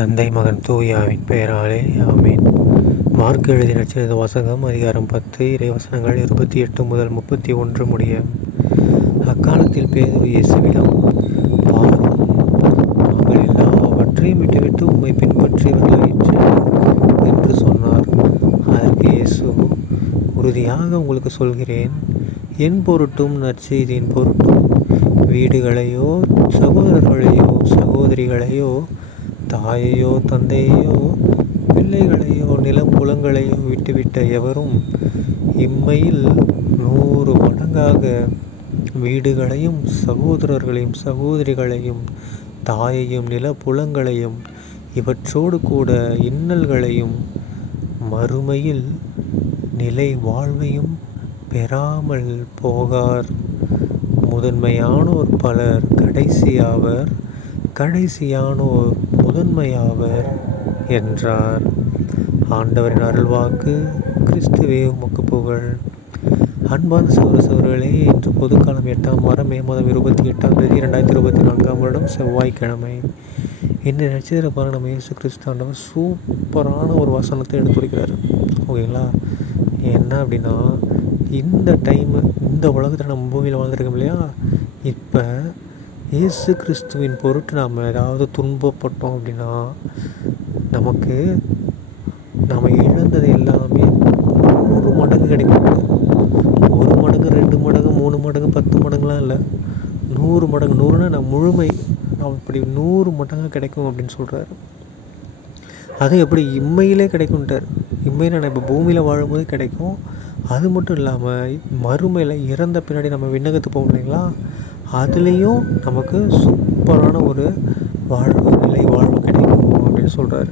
தந்தை மகன் தூயாவின் பெயராலே ஆமேன். மார்க் எழுதிய நற்செய்தி வாசகம் அதிகாரம் 10 இறைவசனங்கள் 28 முதல் 31 முடிய. அக்காலத்தில் பேதுரு இயேசுவிடம், பாரும், நாங்கள் எல்லாவற்றையும் விட்டுவிட்டு உம்மை பின்பற்றியவர்களாயிற்று என்று சொன்னார். அதற்கு இயேசு, உறுதியாக உங்களுக்கு சொல்கிறேன், என் பொருட்டும் நற்செய்தியின் பொருட்டும் வீடுகளையோ சகோதரர்களையோ சகோதரிகளையோ தாயையோ தந்தையையோ பிள்ளைகளையோ நிலம் புலங்களையோ விட்டுவிட்ட எவரும் இம்மையில் 100 மடங்காக வீடுகளையும் சகோதரர்களையும் சகோதரிகளையும் தாயையும் நில புலங்களையும் இவற்றோடு கூட இன்னல்களையும் மறுமையில் நிலை வாழ்வையும் பெறாமல் போகார். முதன்மையானோர் பலர் கடைசியாவர், கடைசியானோர் முதன்மையாவர் என்றார். ஆண்டவரின் அருள்வாக்கு. கிறிஸ்துவே உமக்கு புகழ். அன்பான சகோதரர்களே, இன்று பொதுக்காலம் 8ஆம் வாரம் மே மாதம் 28ஆம் தேதி 2024ஆம் வருடம் செவ்வாய்க்கிழமை. இந்த நட்சத்திர நம்ம இயேசு கிறிஸ்து ஆண்டவர் சூப்பரான ஒரு வசனத்தை எடுத்துரைக்கிறார். ஓகேங்களா? என்ன அப்படின்னா, இந்த டைமு இந்த உலகத்தில் நம்ம பூமியில் வாழ்ந்துருக்கோம் இல்லையா, இப்போ இயேசு கிறிஸ்துவின் பொருட்டு நாம் ஏதாவது துன்பப்பட்டோம் அப்படின்னா நமக்கு நம்ம இழந்தது எல்லாமே 100 மடங்கு கிடைக்கும். 1 மடங்கு 2 மடங்கு 3 மடங்கு 10 மடங்குலாம் இல்லை, 100 மடங்கு. 100னா நான் முழுமை, நான் இப்படி 100 மடங்காக கிடைக்கும் அப்படின்னு சொல்கிறாரு. அது எப்படி இம்மையிலே கிடைக்கும்ட்டார். இம்மையில் நான் இப்போ பூமியில் வாழும்போது கிடைக்கும். அது மட்டும் இல்லாமல் மறுமையில் இறந்த பின்னாடி நம்ம விண்ணகத்துக்கு போகும் இல்லைங்களா, அதுலேயும் நமக்கு சூப்பரான ஒரு நிலை வாழ்வு கிடைக்கும் அப்படின்னு சொல்கிறாரு.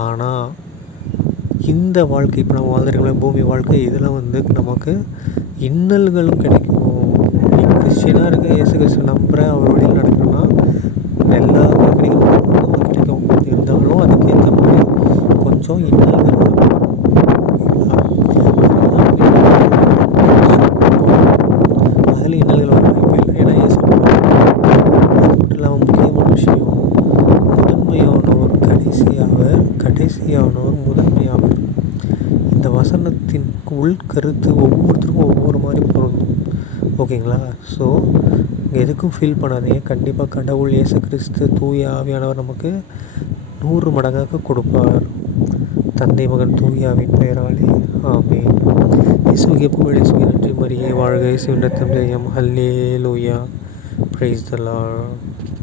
ஆனால் இந்த வாழ்க்கை இப்போ நம்ம வாழ்ந்துருக்கோம் பூமி வாழ்க்கை, இதில் நமக்கு இன்னல்களும் கிடைக்கும். நீ கிறிஸ்டியனாக இருக்க, இயேசு கிறிஸ்து நம்புகிற, அவர் வழியில் நடக்கணும்னா எல்லா கிடைக்கும் கிடைக்கும். இருந்தாலும் அதுக்கேற்ற மாதிரி கொஞ்சம் இன்னல்கள் அதில் இன்னல்கள் வர வாய்ப்பு இல்லை. ஏன்னா இயேசு அது மட்டும் இல்லாமல் முக்கியமான விஷயம், முதன்மையானோர் கடைசியாவர், கடைசியானோர் முதன்மையாவர். இந்த வசனத்தின் உள்கருத்து ஒவ்வொருத்தருக்கும் ஒவ்வொரு மாதிரி பொருந்தும். ஓகேங்களா? ஸோ எதுக்கும் ஃபீல் பண்ணாதீங்க. கண்டிப்பாக கடவுள் இயேசு கிறிஸ்து தூய ஆவியானவர் நமக்கு 100 மடங்காக கொடுப்பார். தந்தை மகன் தூயாவின் பெயராலே ஆமேன். இயேசுவே புகழ். இயேசுவே நன்றி. மரியே வாழ்க. இயேசுவின் இரத்தம் ஜெயம். ஹல்லேலூயா. Praise the Lord.